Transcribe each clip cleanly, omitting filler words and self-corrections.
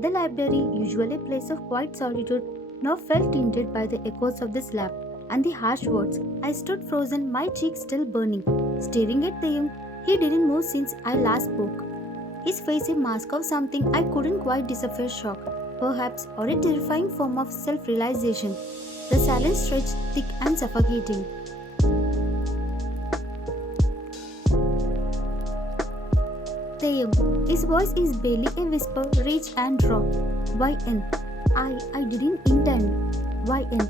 The library, usually a place of quiet solitude, now felt tinted by the echoes of the slap and the harsh words. I stood frozen, my cheeks still burning, staring at Taehyung. He didn't move since I last spoke. His face a mask of something I couldn't quite decipher shock, perhaps, or a terrifying form of self-realization. The silence stretched thick and suffocating. Taehyung. His voice is barely a whisper, rich and raw. YN. I didn't intend. YN.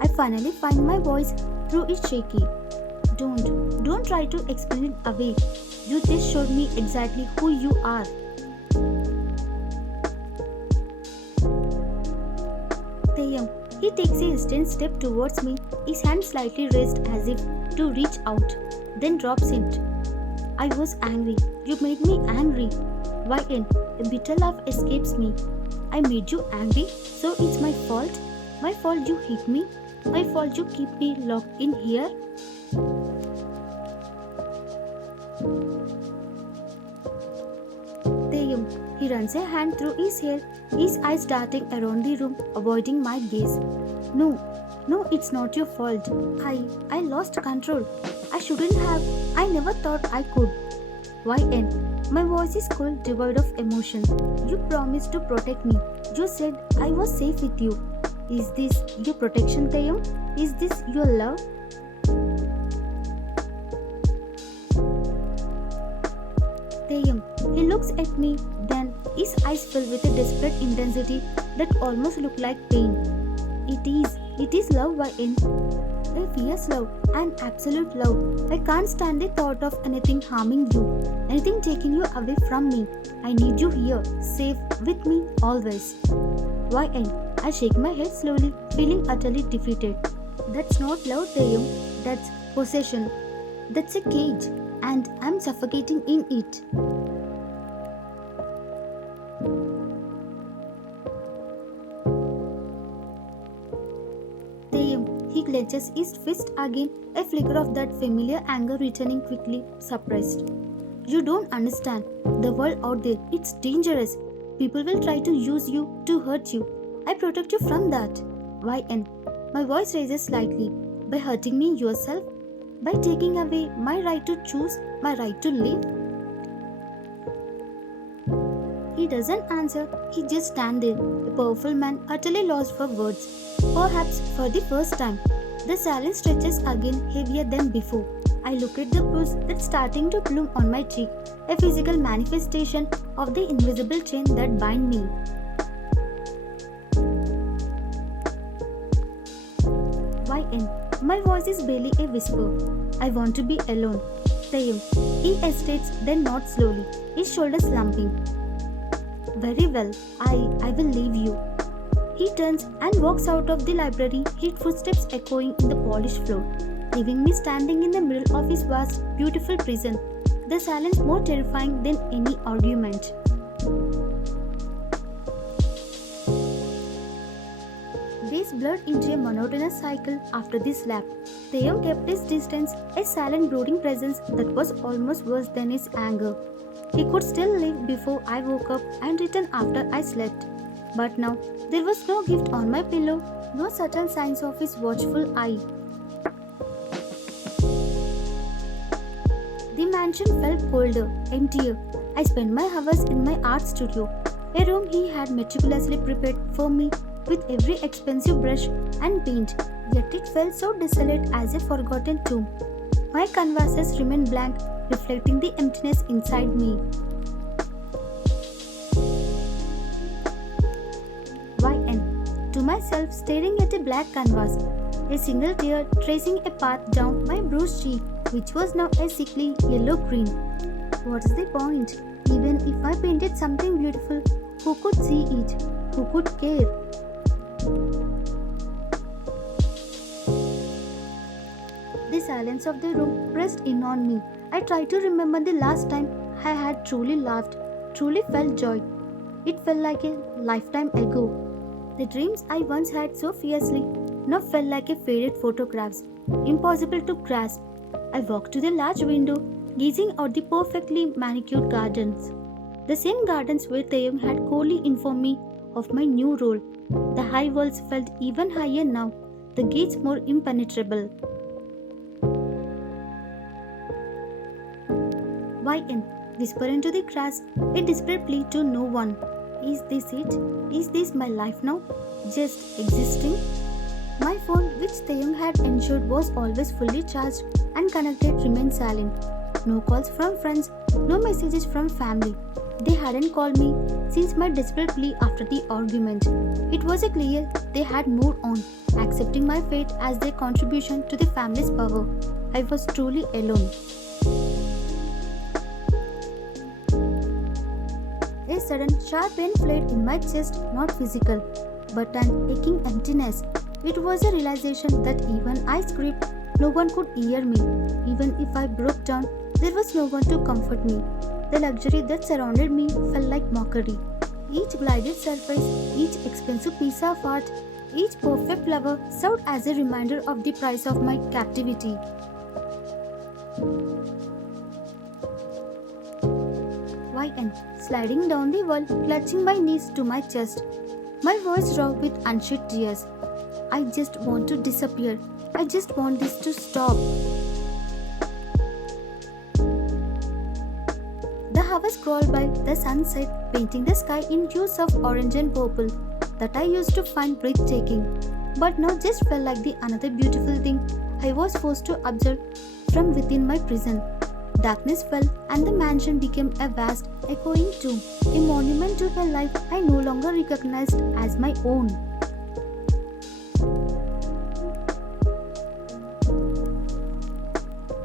I finally find my voice through it shaky. Don't try to explain it away. You just showed me exactly who you are. Taehyung. He takes a hesitant step towards me, his hand slightly raised as if to reach out, then drops it. I was angry. You made me angry. YN. A bitter laugh escapes me. I made you angry, so it's my fault? My fault you hit me? My fault you keep me locked in here? Taehyung. He runs a hand through his hair, his eyes darting around the room, avoiding my gaze. No, it's not your fault. I lost control. I shouldn't have. I never thought I could. YN. My voice is cool, devoid of emotion. You promised to protect me. You said I was safe with you. Is this your protection, Taehyung? Is this your love? Taehyung. He looks at me, then his eyes fill with a desperate intensity that almost look like pain. It is love, YN. A fierce love, an absolute love. I can't stand the thought of anything harming you, anything taking you away from me. I need you here, safe with me always. YN. I shake my head slowly, feeling utterly defeated. That's not love, Taehyung. That's possession. That's a cage, and I'm suffocating in it. Taehyung. He clenches his fist again, a flicker of that familiar anger returning quickly, suppressed. You don't understand. The world out there, it's dangerous. People will try to use you to hurt you. I protect you from that. YN. My voice raises slightly. By hurting me yourself? By taking away my right to choose, my right to live? He doesn't answer. He just stands there, a powerful man utterly lost for words. Perhaps for the first time. The silence stretches again, heavier than before. I look at the bruise that's starting to bloom on my cheek, a physical manifestation of the invisible chain that binds me. YN. My voice is barely a whisper. I want to be alone. Taehyung. He hesitates, then nods slowly, his shoulders slumping. Very well, I will leave you. He turns and walks out of the library, his footsteps echoing in the polished floor, leaving me standing in the middle of his vast, beautiful prison, the silence more terrifying than any argument. Days blurred into a monotonous cycle after this slap. Taehyung kept his distance, a silent brooding presence that was almost worse than his anger. He could still leave before I woke up and return after I slept. But now, there was no gift on my pillow, no subtle signs of his watchful eye. The mansion felt colder, emptier. I spent my hours in my art studio, a room he had meticulously prepared for me with every expensive brush and paint, yet it felt so desolate as a forgotten tomb. My canvases remained blank, reflecting the emptiness inside me. YN. To myself, staring at a black canvas, a single tear tracing a path down my bruised cheek, which was now a sickly yellow-green. What's the point? Even if I painted something beautiful, who could see it? Who could care? The silence of the room pressed in on me. I tried to remember the last time I had truly laughed, truly felt joy. It felt like a lifetime ago. The dreams I once had so fiercely now felt like a faded photographs, impossible to grasp. I walked to the large window, gazing out the perfectly manicured gardens. The same gardens where Taeyong had coldly informed me of my new role. The high walls felt even higher now, the gates more impenetrable. YN, whisper into the grass, a desperate plea to no one. Is this it? Is this my life now? Just existing? My phone, which Taeyong had ensured was always fully charged and connected, remained silent. No calls from friends, no messages from family. They hadn't called me since my desperate plea after the argument. It was clear they had moved on, accepting my fate as their contribution to the family's power. I was truly alone. A sudden sharp pain fled in my chest, not physical, but an aching emptiness. It was a realization that even I screamed, no one could hear me. Even if I broke down, there was no one to comfort me. The luxury that surrounded me felt like mockery. Each glided surface, each expensive piece of art, each perfect flower served as a reminder of the price of my captivity. YN, sliding down the wall, clutching my knees to my chest. My voice raw with unshed tears. I just want to disappear. I just want this to stop. The hours crawled by, the sunset painting the sky in hues of orange and purple that I used to find breathtaking, but now just felt like the another beautiful thing I was forced to observe from within my prison. Darkness fell and the mansion became a vast, echoing tomb, a monument to a life I no longer recognized as my own.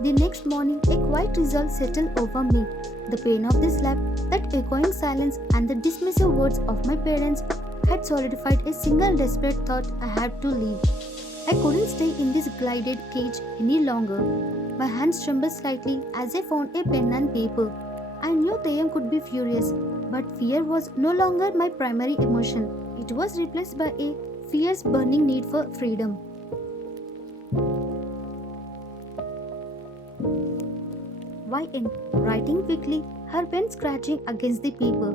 The next morning, a quiet resolve settled over me. The pain of this slap, that echoing silence, and the dismissive words of my parents had solidified a single desperate thought: I had to leave. I couldn't stay in this glided cage any longer. My hands trembled slightly as I found a pen and paper. I knew Taeyang could be furious, but fear was no longer my primary emotion. It was replaced by a fierce burning need for freedom. YN, writing quickly, her pen scratching against the paper.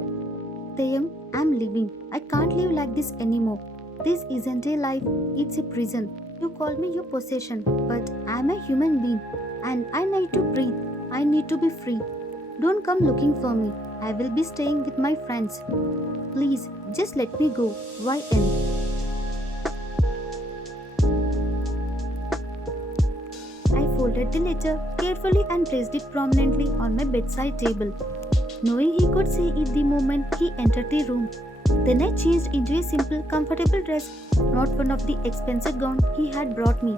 Taeyang, I'm leaving. I can't live like this anymore. This isn't a life, it's a prison. You call me your possession, but I'm a human being and I need to breathe. I need to be free. Don't come looking for me. I will be staying with my friends. Please, just let me go. YN. I folded the letter carefully and placed it prominently on my bedside table, knowing he could see it the moment he entered the room. Then I changed into a simple, comfortable dress, not one of the expensive gown he had brought me,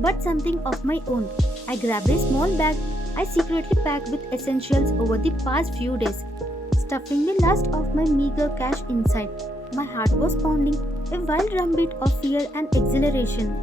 but something of my own. I grabbed a small bag I secretly packed with essentials over the past few days, stuffing the last of my meager cash inside. My heart was pounding, a wild drumbeat of fear and exhilaration.